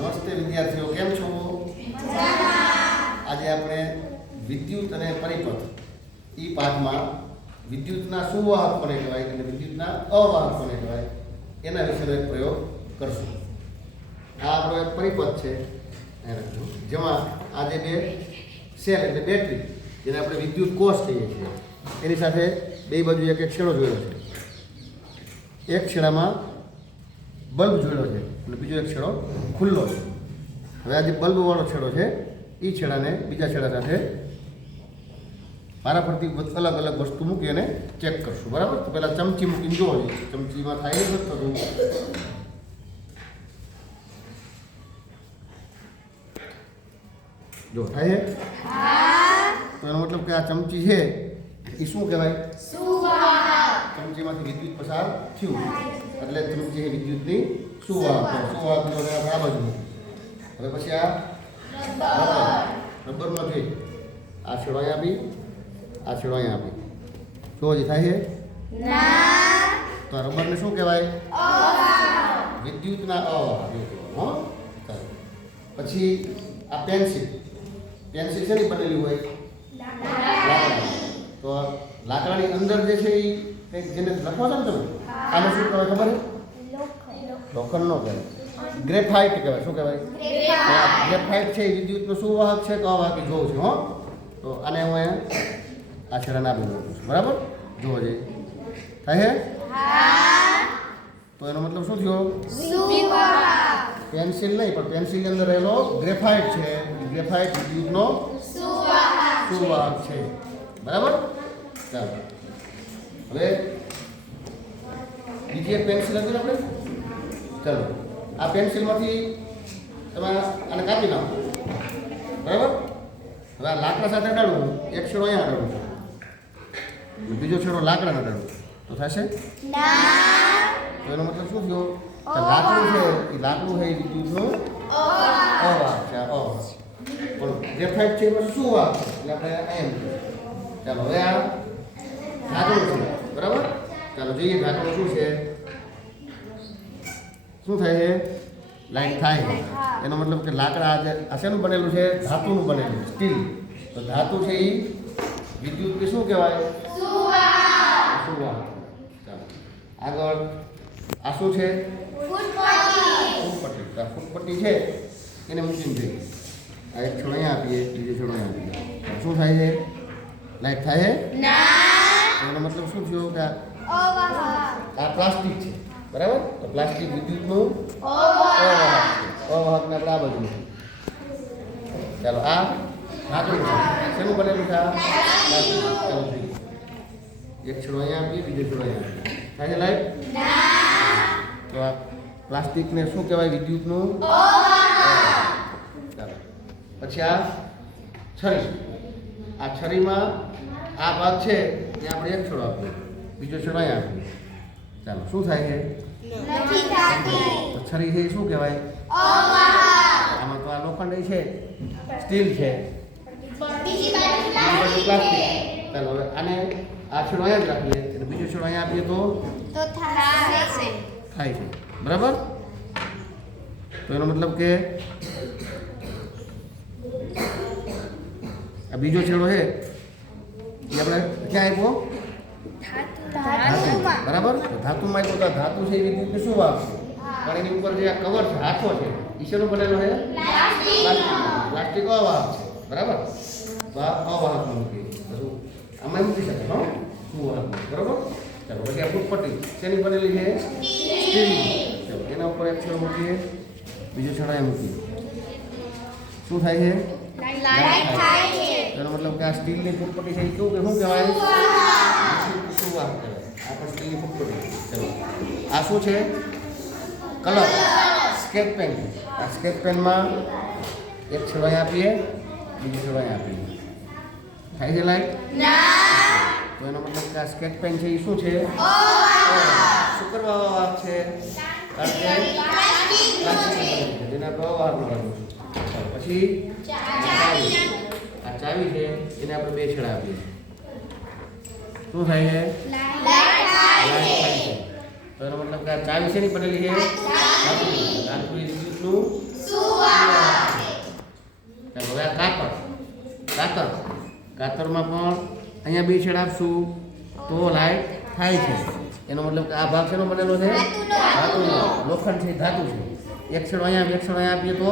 નમસ્તે વિદ્યાર્થીઓ, કેમ છો? આજે આપણે વિદ્યુત અને પરિપથ એ પાઠમાં વિદ્યુતના સુવાહક કોને કહેવાય અને વિદ્યુતના અવાહક કોને કહેવાય, એના વિશેનો એક પ્રયોગ કરશું. આ આપણો એક પરિપથ છે જેમાં આજે બે સેલ એટલે બેટરી, જેને આપણે વિદ્યુત કોષ કહીએ છીએ. એની સાથે બે બાજુ એક એક છેડો જોયેલો છે. એક છેડામાં બલ્બ જોયેલો છે. અને બીજો એક છેડો ખુલ્લો છે. હવે આ જે બલ્બવાળો છેડો છે એ છેડાને બીજા છેડા સાથે મારા પરથી અલગ અલગ વસ્તુ મૂકી અને ચેક કરશું. બરાબર? તો પહેલાં ચમચી મૂકીને જોવો ચમચીમાં થાય જ થતું. જો થાય તો એનો મતલબ કે આ ચમચી છે એ શું કહેવાય? ચમચીમાંથી વિદ્યુત પસાર થયું. એટલે ચમચી વિદ્યુતની સુવાહક સુવાહક. આપણે આ બાજુ હવે પછી આ રબર. રબરમાં જોઈ આ છેડો અહીંયા આપી. આ છેડો અહીંયા આપી. શું હજી થાય છે? તો આ રબરને શું કહેવાય? વિદ્યુતના અ. પછી આ પેન્સિલ. પેન્સિલ શેની બનેલી હોય. તો લાકડાની અંદર જે છે એ કંઈક જેને લખો છો ને તમે? આને શું કહેવાય ખબર છે? લોખંડ. નો કહેવાય. ગ્રેફાઇટ કહેવાય. શું કહેવાય? ગ્રેફાઇટ. છે એ વિદ્યુતનો શું વાહક છે? તો વાહક જોઉં છું હો. તો આને હું અહીંયા આ આપી ના બોલું છું. બરાબર? જોવો જઈએ થાય છે તો એનો મતલબ શું થયો? પેન્સિલ નહીં પણ પેન્સિલની અંદર રહેલો ગ્રેફાઇટ છે. ગ્રેફાઇટ વિદ્યુતનો સુવાહક છે? બરાબર? ચાલો. હવે બીજી એક પેન્સિલ હતી આપણે. ચાલો. આ પેન્સિલમાંથી તમે આને કાપી નાખો બરાબર? હવે આ લાકડા સાથે અડાડવું. એક છેડો અહીંયા અડાડવું. બીજો છેડો લાકડાને અડાડવું. તો થશે? તો એનો મતલબ શું થયો? લાકડું છે એ લાકડું છે એ વિદ્યુતનું અવાહક છે અવાજ પણ પણ ફાઇટ છે એમાં શું વાહક એટલે આપણે એમ ચાલો હવે આ ઢાંકણું છે બરાબર ચાલો જોઈએ ઢાંકણું શું છે શું થાય છે? લાઈટ થાય. છે એનો મતલબ કે લાકડા આ જે આ શેનું બનેલું છે, ધાતુનું બનેલું સ્ટીલ તો ધાતુ છે એ વિદ્યુત કે શું કહેવાય? સુવાહક. ચાલો. આગળ. આ શું છે? ફૂટપટ્ટી. તો આ ફૂટપટ્ટી છે. એને મૂકીને જોઈએ. આ એક છોડ અહીંયા આપીએ, બીજો છોડ અહીંયા આપીએ. તો શું થાય છે? લાઈટ થાય ના. એનો મતલબ શું થયો? કે આ- પ્લાસ્ટિક છે. બરાબર? તો પ્લાસ્ટિક વિદ્યુતનું અવાહકને આપણે આ બાજુ ચાલો આ ધાતુ શેનું બનેલું છે. એક છોડો અહીંયા આપીએ બીજો છોડો અહીંયા આપીએ. થાય છે લાઈટ? તો આ પ્લાસ્ટિકને શું કહેવાય વિદ્યુતનું? ચાલો પછી આ છરી. આ છરીમાં આ ભાગ છે ત્યાં આપણે એક છોડો આપીએ. બીજો છોડો અહીંયા આપ્યો ચાલો શું થાય છે? છરી છે એ શું કહેવાય? આમાં તો આ લોખંડ છે સ્ટીલ છે. ચાલો હવે આને આ છોડો અહીંયા જ રાખીએ. અને બીજો છોડો અહીંયા આપીએ તો? થાય છે. બરાબર? તો એનો મતલબ કે આ બીજો છેડો છે એ આપણે ક્યાં આપ્યો ધાતુ. બરાબર? તો ધાતુમાં આપ્યો તો આ ધાતુ છે એ વિદ્યુતને શું વાવ છે પણ એની ઉપર જે આ કવર છે હાથો છે એ શેનો બનેલો છે? પ્લાસ્ટિક પ્લાસ્ટિક અવાહક છે. બરાબર? તો આ અવાહક મૂકીએ બધું આમાં મૂકી શકે હો. સુવાહક બરાબર? ચાલો પછી આ ફૂટપટ્ટી શેની બનેલી છે? સ્ટીલ ચાલો એના ઉપર એક છેડો મૂકીએ. બીજો છેડો એ મૂકીએ. શું થાય છે. એનો મતલબ કે આ સ્ટીલની ફૂટપટ્ટી છે એ કેવું કે શું કહેવાય? સુવાહક કહેવાય? આ પણ સ્ટીલની ફૂટપટ્ટી ચલો. આ શું છે? કલર. સ્કેચ પેન આ સ્કેચ પેનમાં એક છવાઈ આપીએ બીજી છવાઈ આપીએ. થાય છે લાઈટ તો એનો મતલબ કે આ સ્કેચ પેન છે એ શું છે? શું કરવા વાત છે? કારણ કે પ્લાસ્ટિક. છે, જેને પછી ચાવી. છે એને આપણે બે છેડા આપીએ. શું થાય છે? તો એનો મતલબ કે આ ચાવી બનેલી છે? ધાતુની. ધાતુની છે ચાલો હવે આ કાતર. કાતર. કાતરમાં પણ અહીંયા બે છેડા આપશું. તો લાઈટ થાય છે. એનો મતલબ કે આ ભાગ શેનો બનેલો છે? ધાતુનો. લોખંડ છે ધાતુ છે. એક છેડો અહીંયા એક છેડો અહીંયા આપીએ તો?